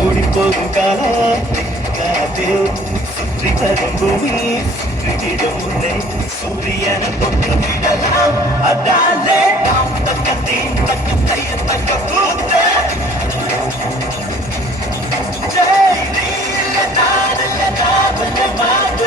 ஓடி போகும் காலம் சுற்றி தரும் பூமி சுற்றிடும் முன்னே சூரியன தொட்டு விடலாம் அதாலே நாம் தக்கத்தின் தக்க தைய தக்க பூத்த ஜெய் நீல நாடல்ல நாவல்ல மாத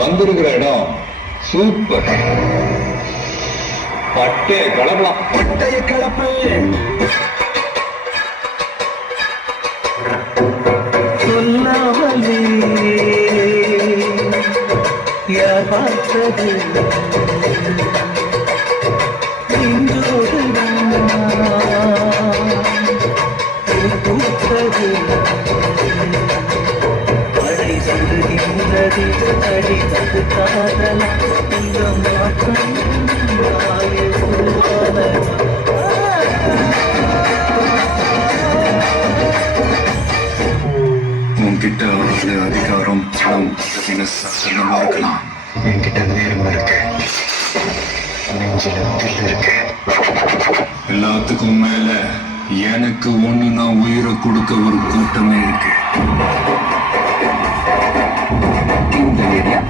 வந்திருக்கிற இடம் சூப்பர். பட்டைய கலப்பலாம். பட்டைய கலப்பு சொல்லாமலே யார் பார்த்தது பூத்தது மழை சொல்லுகின்றது அடி தது காதல இந்த மாற்றம் உன்கிட்ட அவ்வளவு அதிகாரம் பணம் சகலமா இருக்கலாம். என்கிட்ட நேரம் இருக்கு, நெஞ்சில தில் இருக்கு. எல்லாத்துக்கும் மேல எனக்கு ஒண்ணுனா உயிரை கொடுக்க ஒரு கூட்டமே இருக்கு. இந்த ஏரியா,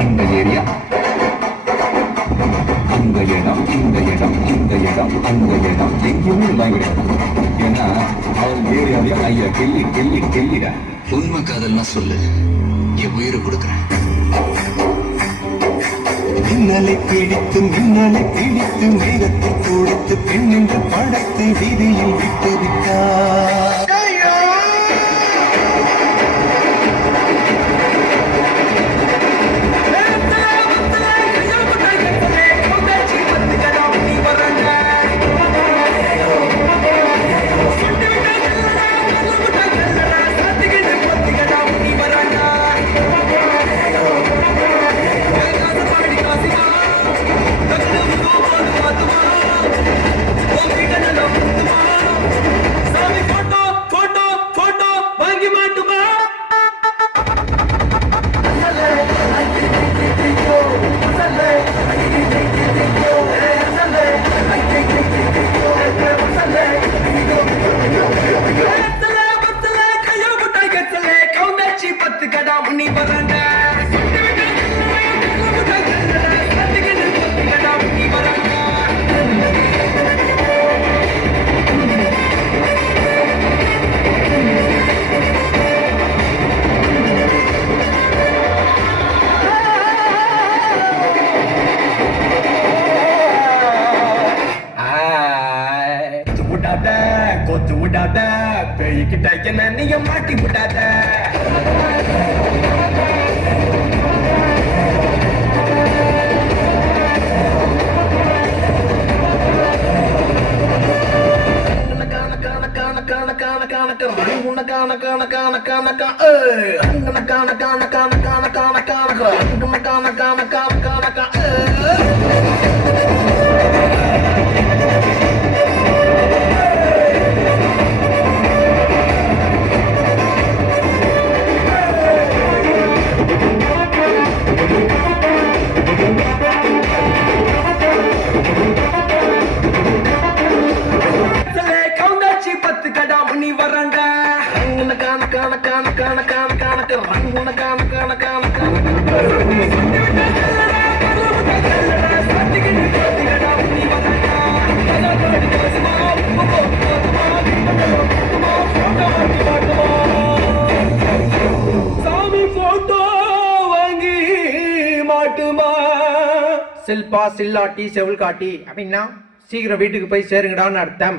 அந்த ஏரியா, அந்த இடம், இந்த இடம், இந்த இடம், அந்த இடம் எங்கேயுமே இல்லாம கிடையாது. ஏன்னா அவன் ஏரியாவே ஐயா கெல்லி கெல்லி கெல்லிடா. உண்மை காதல்னா சொல்லு, என் உயிரை கொடுக்குறேன். மின்னலை பிடித்து மேகத்தை கொடுத்து பெண் என்ற படத்தை வீதியில் விட்டு விட்டார். கொத்து விடாத பேய்கிட்ட என்ன நீங்க மாட்டி விடாத. சில்பா சில்லாட்டி செவில் காட்டி அப்படின்னா சீக்கிரம் வீட்டுக்கு போய் சேருங்கடான்னு அர்த்தம்.